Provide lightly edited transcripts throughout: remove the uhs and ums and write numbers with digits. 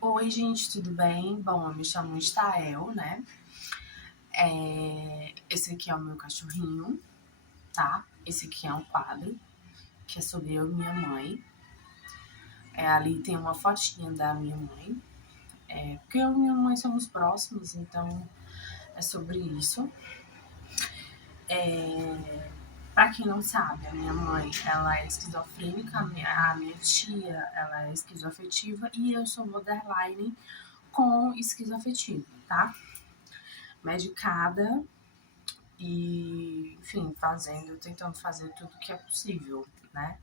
Oi, gente, tudo bem? Bom, eu me chamo Estael, né? Esse aqui é o meu cachorrinho, tá? Esse aqui é um quadro que é sobre eu e minha mãe. Ali tem uma fotinha da minha mãe, porque eu e minha mãe somos próximos, então é sobre isso. Pra quem não sabe, a minha mãe, ela é esquizofrênica, a minha tia, ela é esquizoafetiva e eu sou borderline com esquizoafetivo, tá? Medicada e, enfim, tentando fazer tudo que é possível, né?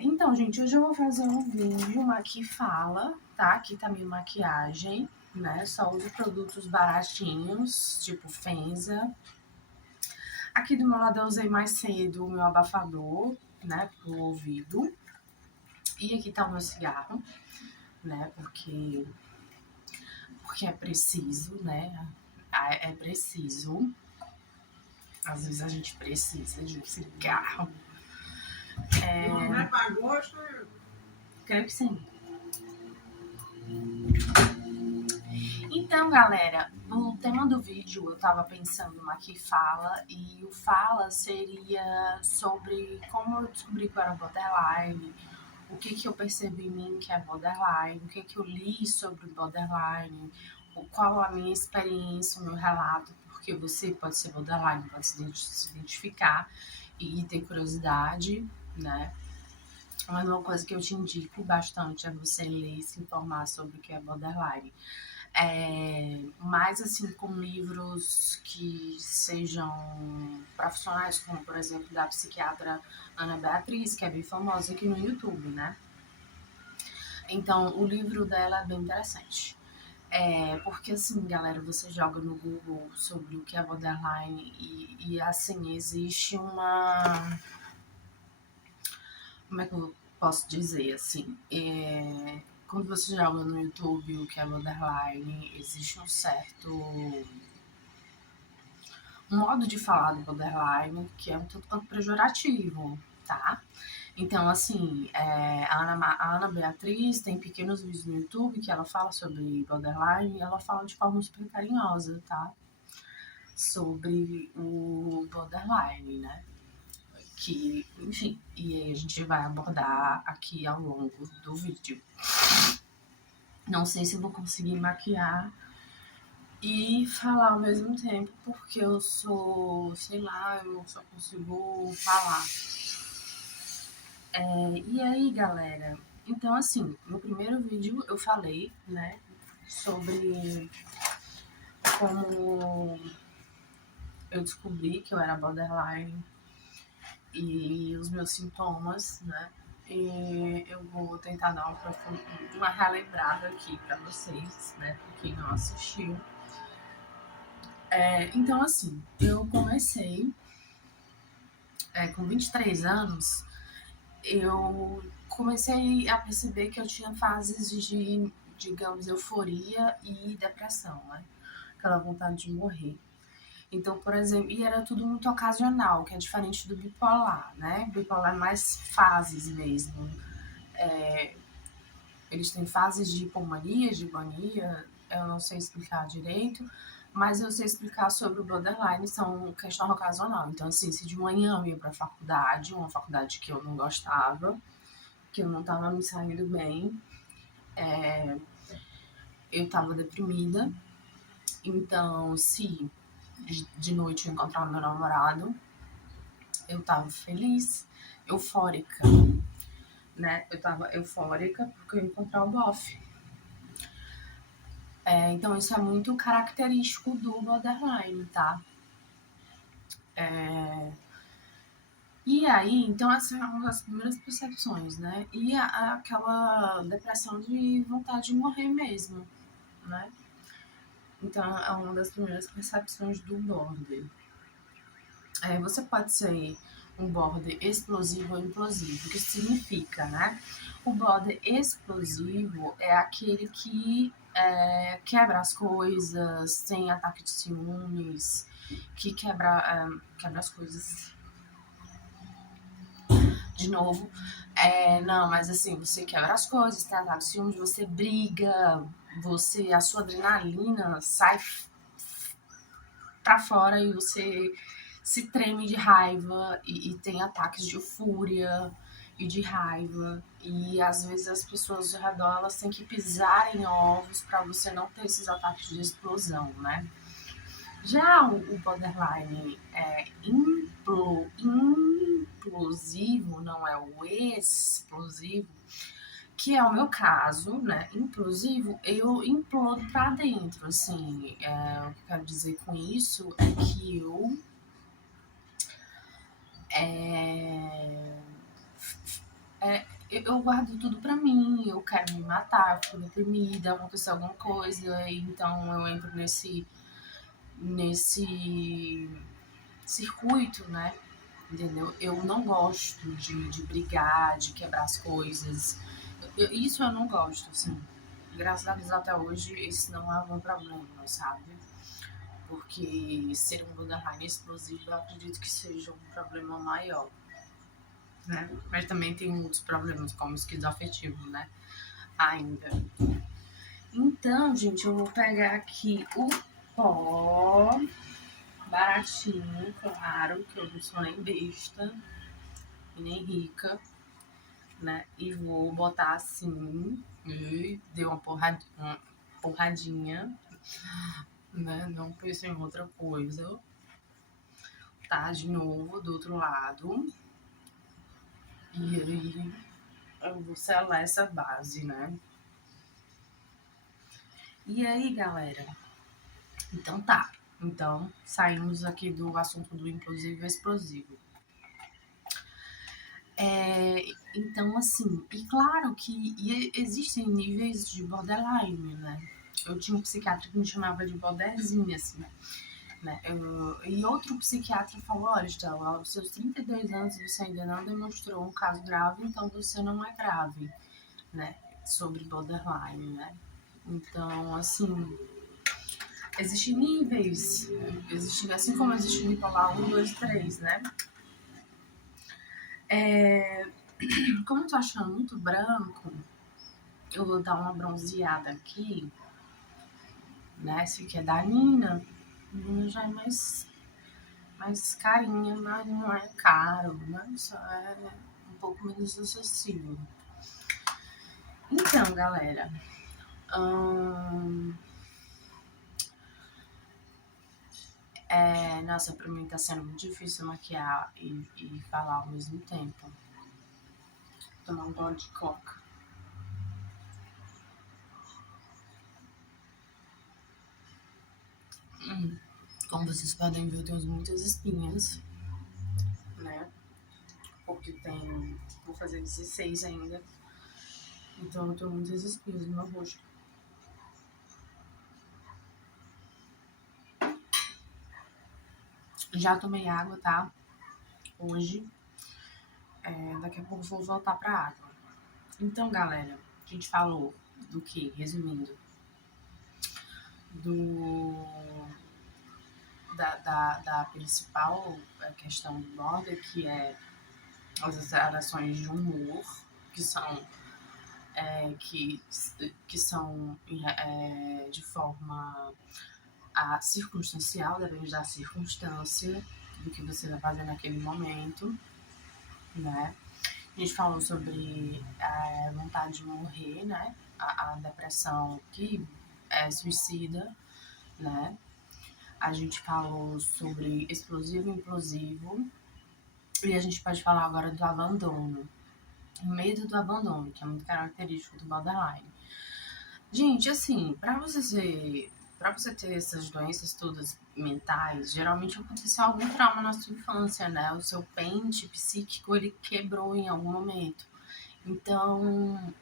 Então, gente, hoje eu vou fazer um vídeo, uma que fala, tá? Aqui tá minha maquiagem, né? Só uso produtos baratinhos, tipo Fenza. Aqui do meu lado eu usei mais cedo o meu abafador, né? Pro ouvido. E aqui tá o meu cigarro, né? Porque é preciso, né? É preciso. Às vezes a gente precisa de um cigarro. Não é para gosto? Creio que sim. Então, galera, o tema do vídeo eu tava pensando no que fala, e o fala seria sobre como eu descobri que eu era borderline, o que eu percebi em mim que é borderline, o que eu li sobre borderline, qual a minha experiência, o meu relato, porque você pode ser borderline, pode se identificar e ter curiosidade, né? Mas uma coisa que eu te indico bastante é você ler e se informar sobre o que é borderline. Mais assim, com livros que sejam profissionais, como por exemplo da psiquiatra Ana Beatriz, que é bem famosa aqui no YouTube, né? Então, o livro dela é bem interessante. Porque assim, galera, você joga no Google sobre o que é borderline e assim, existe uma. Como é que eu posso dizer assim? Quando você joga no YouTube o que é borderline, existe um certo modo de falar do borderline que é um tanto quanto pejorativo, tá? Então, assim, a Ana Beatriz tem pequenos vídeos no YouTube que ela fala sobre borderline e ela fala de forma super carinhosa, tá? Sobre o borderline, né? Que, enfim, e aí a gente vai abordar aqui ao longo do vídeo. Não sei se eu vou conseguir maquiar e falar ao mesmo tempo, porque eu sou, sei lá, eu só consigo falar. E aí, galera, então assim, no primeiro vídeo eu falei, né, sobre como eu descobri que eu era borderline e os meus sintomas, né? E eu vou tentar dar uma relembrada aqui pra vocês, né, pra quem não assistiu. Então, assim, eu comecei com 23 anos, eu comecei a perceber que eu tinha fases de, digamos, euforia e depressão, né? Aquela vontade de morrer. Então, por exemplo, e era tudo muito ocasional, que é diferente do bipolar, né? Bipolar é mais fases mesmo. Eles têm fases de hipomania, de mania, eu não sei explicar direito, mas eu sei explicar sobre o borderline, são questão ocasional. Então, assim, se de manhã eu ia para a faculdade, uma faculdade que eu não gostava, que eu não estava me saindo bem, eu estava deprimida. Então, se de noite eu encontrar meu namorado, eu estava feliz, eufórica, né? Eu estava eufórica porque eu ia encontrar o bofe. Então, isso é muito característico do borderline, tá? E aí, então, essa é uma das primeiras percepções, né? E aquela depressão de vontade de morrer mesmo, né? Então, é uma das primeiras percepções do border. Você pode ser um border explosivo ou implosivo. O que significa, né? O border explosivo é aquele que quebra as coisas, tem ataque de ciúmes, que quebra as coisas. de novo. Não, mas assim, você quebra as coisas, tem ataques de ciúmes, você briga, a sua adrenalina sai pra fora e você se treme de raiva e tem ataques de fúria e de raiva. E às vezes as pessoas ao redor elas têm que pisar em ovos para você não ter esses ataques de explosão, né? Já o borderline implosivo, não é o explosivo, que é o meu caso, né? Implosivo, eu implodo pra dentro, assim. O que eu quero dizer com isso é que eu guardo tudo pra mim, eu quero me matar, eu fico deprimida, aconteceu alguma coisa, então eu entro nesse circuito, né? Entendeu? Eu não gosto de brigar, de quebrar as coisas. Isso eu não gosto, assim. Graças a Deus até hoje esse não é um problema, sabe? Porque ser um borderline explosivo eu acredito que seja um problema maior, né? Mas também tem outros problemas como esquizoafetivo, né? Ainda. Então, gente, eu vou pegar aqui o pó baratinho, claro, que eu não sou nem besta e nem rica, né? E vou botar assim, e deu uma porradinha, né? Não pensei em outra coisa. Tá, de novo, do outro lado. E aí eu vou selar essa base, né? E aí, galera? Então tá. Então, saímos aqui do assunto do implosivo e explosivo. Então, assim, e claro que existem níveis de borderline, né? Eu tinha um psiquiatra que me chamava de borderzinha, assim, né? E outro psiquiatra falou, olha, Estela, aos seus 32 anos você ainda não demonstrou um caso grave, então você não é grave, né? Sobre borderline, né? Então, assim, existem níveis, assim como existe bipolar 1, 2, 3, né? Como eu tô achando muito branco, eu vou dar uma bronzeada aqui, né? Esse aqui é da Nina. Nina já é mais carinha, mas não é caro, né? Só é um pouco menos acessível. Então, galera, nossa, pra mim tá sendo muito difícil maquiar e falar ao mesmo tempo. Vou tomar um gole de coca. Como vocês podem ver, eu tenho muitas espinhas, né? Porque vou fazer 16 ainda. Então eu tenho muitas espinhas no meu rosto. Já tomei água, tá? Hoje. Daqui a pouco vou voltar pra água. Então, galera, a gente falou do que? Resumindo. Da principal questão do border, que é as alterações de humor, que são que são de forma circunstancial, depende da circunstância do que você vai fazer naquele momento, né? A gente falou sobre a vontade de morrer, né? A depressão que é suicida, né? A gente falou sobre explosivo e implosivo. E a gente pode falar agora do abandono. O medo do abandono, que é muito característico do borderline. Gente, assim, pra você ter essas doenças todas mentais, geralmente aconteceu algum trauma na sua infância, né? O seu pente psíquico, ele quebrou em algum momento. Então,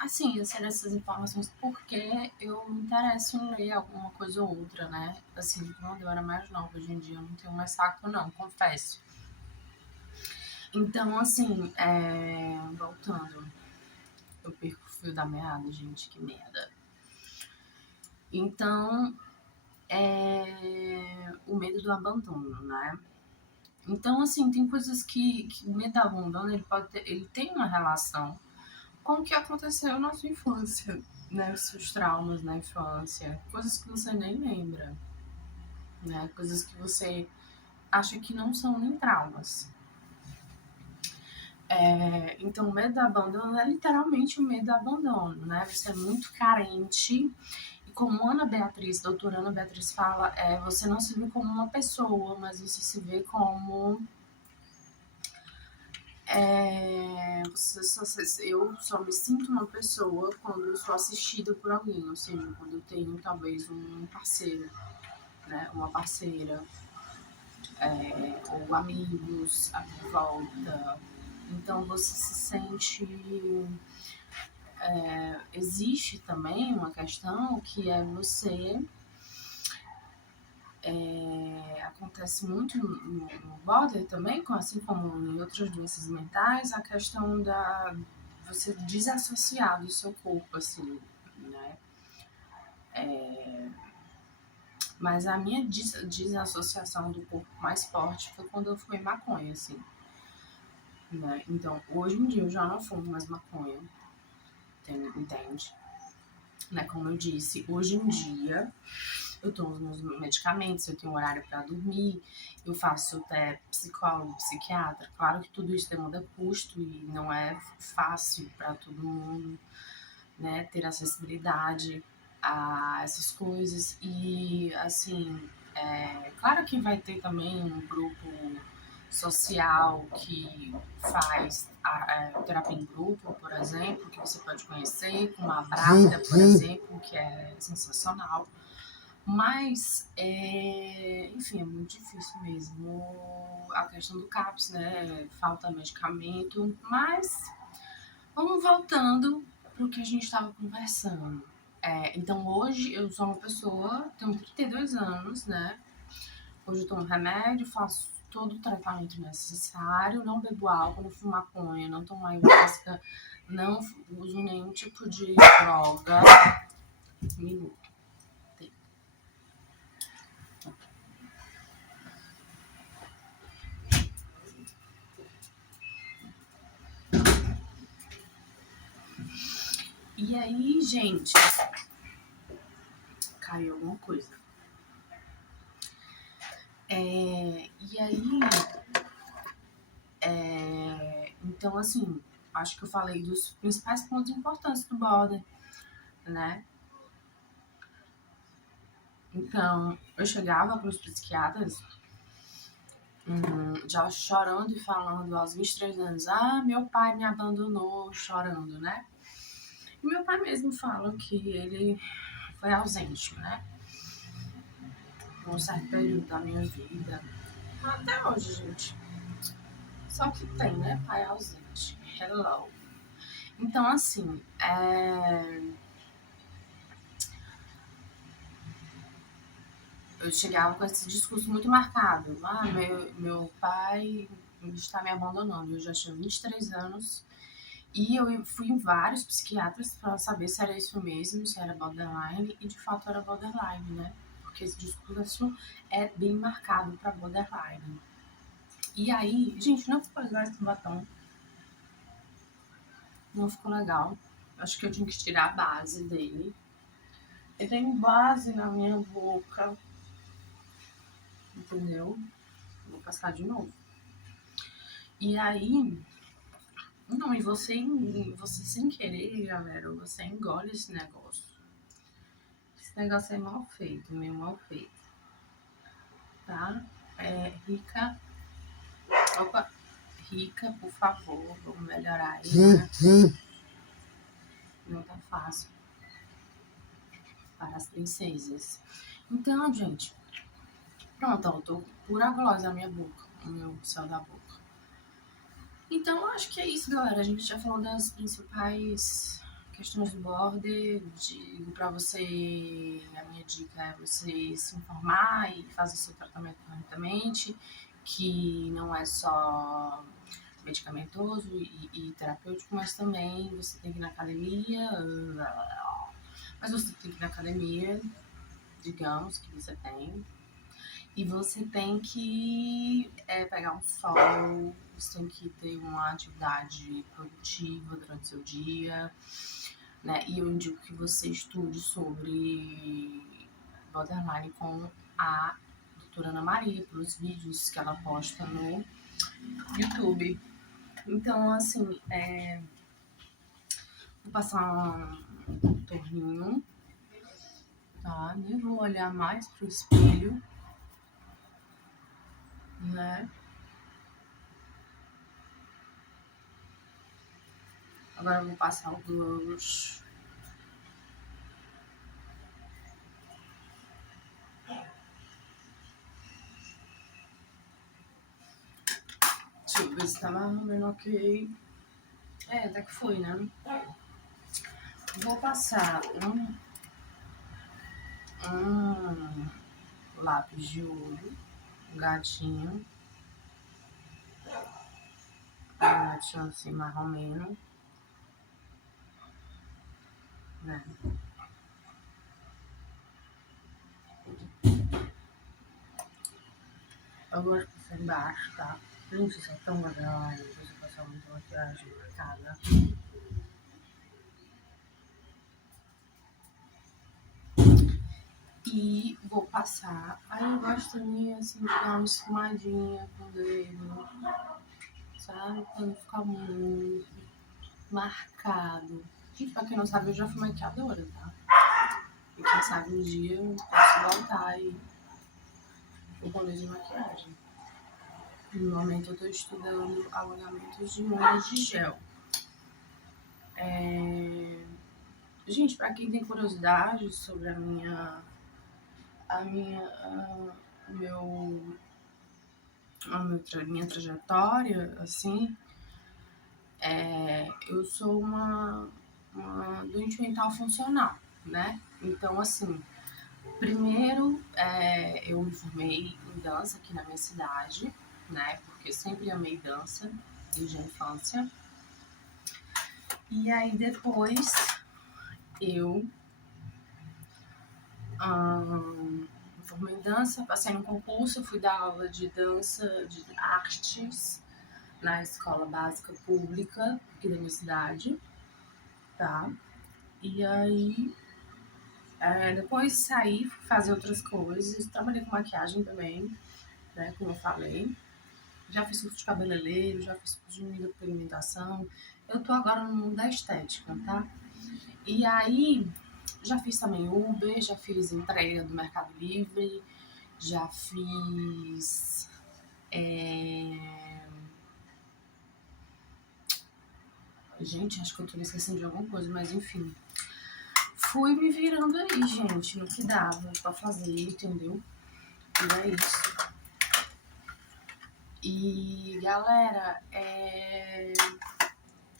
assim, eu sei dessas informações porque eu me interesso em ler alguma coisa ou outra, né? Assim, quando eu era mais nova, hoje em dia eu não tenho mais saco não, confesso. Então, assim, voltando, eu perco o fio da meada, gente, que merda. Então, o medo do abandono, né? Então, assim, tem coisas que o medo da abandona, ele tem uma relação com o que aconteceu na sua infância, né? Os seus traumas na infância, coisas que você nem lembra, né? Coisas que você acha que não são nem traumas. Então, o medo do abandono é literalmente o medo do abandono, né? Você é muito carente. E como doutora Ana Beatriz fala, você não se vê como uma pessoa, mas você se vê como... eu só me sinto uma pessoa quando eu sou assistida por alguém, ou seja, quando eu tenho talvez um parceiro, né? Uma parceira, ou amigos à minha volta. Então você se sente... existe também uma questão que é você... acontece muito no border também, assim como em outras doenças mentais, a questão da você desassociar do seu corpo, assim, né? Mas a minha desassociação do corpo mais forte foi quando eu fumei maconha, assim, né? Então, hoje em dia eu já não fumo mais maconha, entende? Né? Como eu disse, hoje em dia eu tomo os meus medicamentos, eu tenho um horário para dormir, eu faço até psicólogo, psiquiatra. Claro que tudo isso demanda custo e não é fácil para todo mundo, né, ter acessibilidade a essas coisas. E, assim, claro que vai ter também um grupo social que faz terapia em grupo, por exemplo, que você pode conhecer, como a Brata, por exemplo, que é sensacional. Mas, enfim, é muito difícil mesmo a questão do CAPS, né? Falta medicamento, mas vamos voltando para o que a gente estava conversando. Então, hoje eu sou uma pessoa, tenho 32 anos, né? Hoje eu tomo remédio, faço todo o tratamento necessário, não bebo álcool, não fumo maconha, não tomo ayahuasca, não uso nenhum tipo de droga. Um minuto. E aí, gente, caiu alguma coisa. E aí, então, assim, acho que eu falei dos principais pontos importantes do border, né? Então, eu chegava para os psiquiatras já chorando e falando aos 23 anos, meu pai me abandonou, chorando, né? E meu pai mesmo fala que ele foi ausente, né? Por um certo período da minha vida. Até hoje, gente. Só que tem, né? Pai ausente. Hello. Então, assim, eu chegava com esse discurso muito marcado. Meu pai está me abandonando. Eu já tinha 23 anos e eu fui em vários psiquiatras para saber se era isso mesmo, se era borderline, e de fato era borderline, né? Porque esse discurso é bem marcado para borderline. E aí, gente, não ficou legal esse batom. Não ficou legal. Acho que eu tinha que tirar a base dele. Ele tem base na minha boca. Entendeu? Vou passar de novo. E aí, não, e você sem querer, galera, você engole esse negócio. Esse negócio é mal feito, meio mal feito. Tá? Rica. Opa! Rica, por favor, vamos melhorar aí, né? Não tá fácil para as princesas. Então, gente, pronto, eu tô pura glosa na minha boca, no meu céu da boca. Então, eu acho que é isso, galera. A gente já falou das principais questões do border. Digo pra você, a minha dica é você se informar e fazer seu tratamento corretamente, que não é só medicamentoso e terapêutico, mas também você tem que ir na academia. Mas você tem que ir na academia, digamos que você tem. E você tem que pegar um sol, você tem que ter uma atividade produtiva durante o seu dia, né? E eu indico que você estude sobre borderline com a doutora Ana Maria, pelos vídeos que ela posta no YouTube. Então, assim, vou passar um torninho, tá? Nem vou olhar mais pro espelho, né? Agora eu vou passar o blush. Deixa eu ver se tá mais ou menos ok. Até que foi, né? Vou passar um lápis de olho, um gatinho. Um gatinho assim, marromeno, né? Eu gosto de passar embaixo, tá? Não sei se é tão legal, você passar muita maquiagem marcada. E vou passar. Aí eu gosto também, assim, de dar uma esfumadinha com o dedo, sabe? Pra não ficar muito marcado. Gente, pra quem não sabe, eu já fui maquiadora, tá? E quem sabe um dia eu posso voltar aí o rolê de maquiagem. No momento eu tô estudando alongamentos de unhas de gel. Gente, pra quem tem curiosidade sobre a minha minha trajetória, assim, eu sou uma doente mental funcional, né? Então, assim, primeiro eu me formei em dança aqui na minha cidade, né? Porque sempre amei dança desde a infância. E aí depois eu me formei em dança, passei no concurso, fui dar aula de dança, de artes, na escola básica pública aqui da minha cidade, tá? E aí, depois saí, fui fazer outras coisas, trabalhei com maquiagem também, né, como eu falei. Já fiz curso de cabeleireiro, já fiz curso de micropigmentação. Eu tô agora no mundo da estética, tá? E aí, já fiz também Uber, já fiz entrega do Mercado Livre, já fiz... Gente, acho que eu tô me esquecendo de alguma coisa, mas enfim. Fui me virando aí, gente, no que dava pra fazer, entendeu? E é isso. E, galera,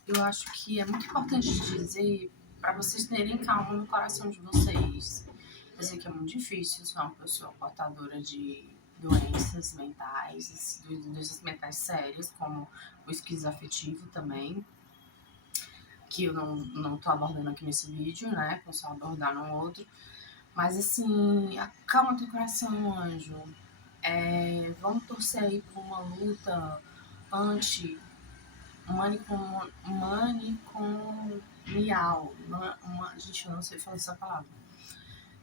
eu acho que é muito importante dizer para vocês terem calma no coração de vocês. Eu sei que é muito difícil, sou uma pessoa portadora de doenças mentais, doenças mentais sérias, como o esquizoafetivo também, que eu não tô abordando aqui nesse vídeo, né? Vou só abordar num outro. Mas assim, acalma teu coração, anjo. Vamos torcer aí por uma luta manicomial. Gente, eu não sei falar essa palavra.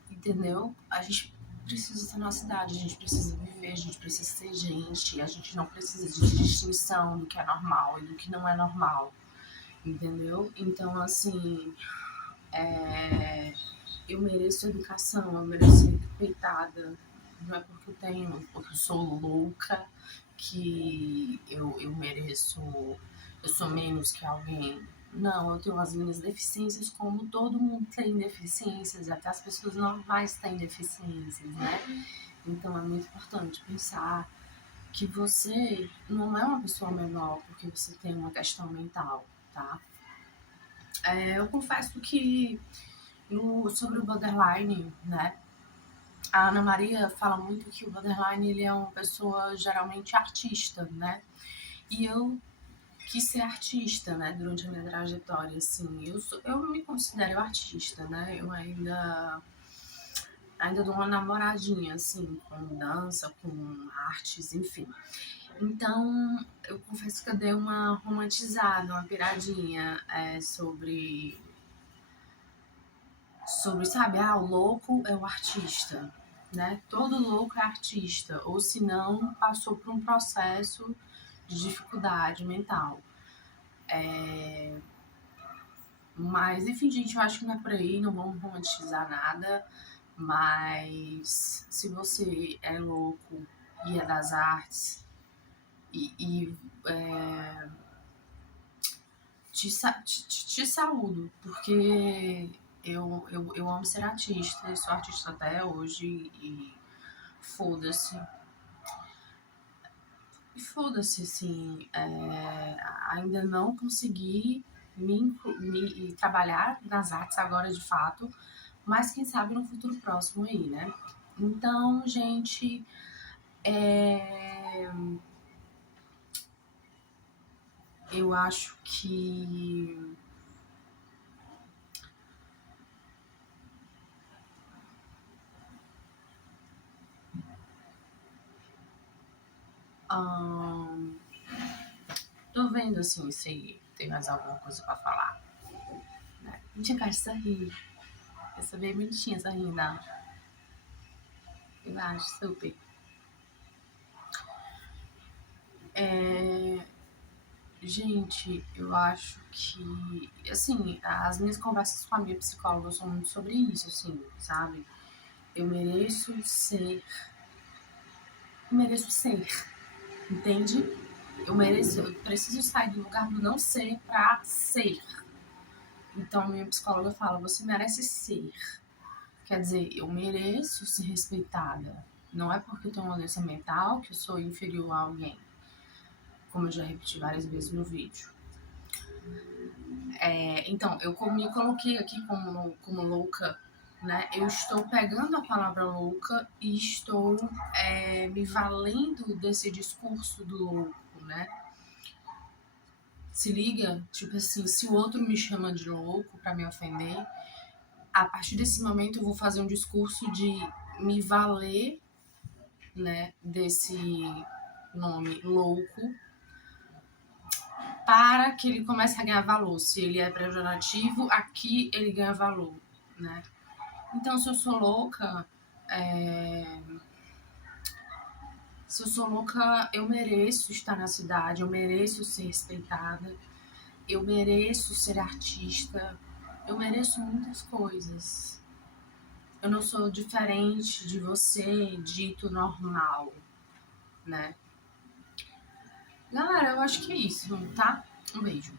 Entendeu? A gente precisa estar na cidade, a gente precisa viver, a gente precisa ser gente, a gente não precisa de distinção do que é normal e do que não é normal. Entendeu? Então, assim, eu mereço educação, eu mereço ser respeitada. Não é porque porque eu sou louca que eu mereço, eu sou menos que alguém. Não, eu tenho as minhas deficiências como todo mundo tem deficiências, até as pessoas normais têm deficiências, né? Então é muito importante pensar que você não é uma pessoa menor porque você tem uma questão mental, tá? Eu confesso que sobre o borderline, né? A Ana Maria fala muito que o borderline ele é uma pessoa geralmente artista, né? E eu quis ser artista, né? Durante a minha trajetória, assim, eu me considero artista, né? Eu ainda ainda dou uma namoradinha, assim, com dança, com artes, enfim. Então, eu confesso que eu dei uma romantizada, uma piradinha sobre, sabe, o louco é o artista, né? Todo louco é artista, ou se não, passou por um processo de dificuldade mental. Mas, enfim, gente, eu acho que não é por aí, não vamos romantizar nada, mas se você é louco e é das artes te saúdo, porque eu amo ser artista, eu sou artista até hoje e foda-se. E foda-se, assim, ainda não consegui me trabalhar nas artes agora de fato, mas quem sabe no futuro próximo aí, né? Então, gente, eu acho que tô vendo assim se tem mais alguma coisa pra falar. Né? Gente, cara, essa rir. Essa bem bonitinha, essa rindo. Eu acho super. Gente, eu acho que, assim, as minhas conversas com a minha psicóloga são muito sobre isso, assim, sabe? Eu mereço ser, entende? Eu preciso sair do lugar do não ser pra ser. Então, minha psicóloga fala, você merece ser. Quer dizer, eu mereço ser respeitada. Não é porque eu tenho uma doença mental que eu sou inferior a alguém. Como eu já repeti várias vezes no vídeo. Então, eu me coloquei aqui como louca, né? Eu estou pegando a palavra louca e estou me valendo desse discurso do louco, né? Se liga, tipo assim, se o outro me chama de louco pra me ofender, a partir desse momento eu vou fazer um discurso de me valer, né, desse nome louco para que ele comece a ganhar valor. Se ele é pejorativo, aqui ele ganha valor, né? Então, se eu sou louca, eu mereço estar na cidade, eu mereço ser respeitada, eu mereço ser artista, eu mereço muitas coisas. Eu não sou diferente de você, dito normal, né? Galera, eu acho que é isso, tá? Um beijo.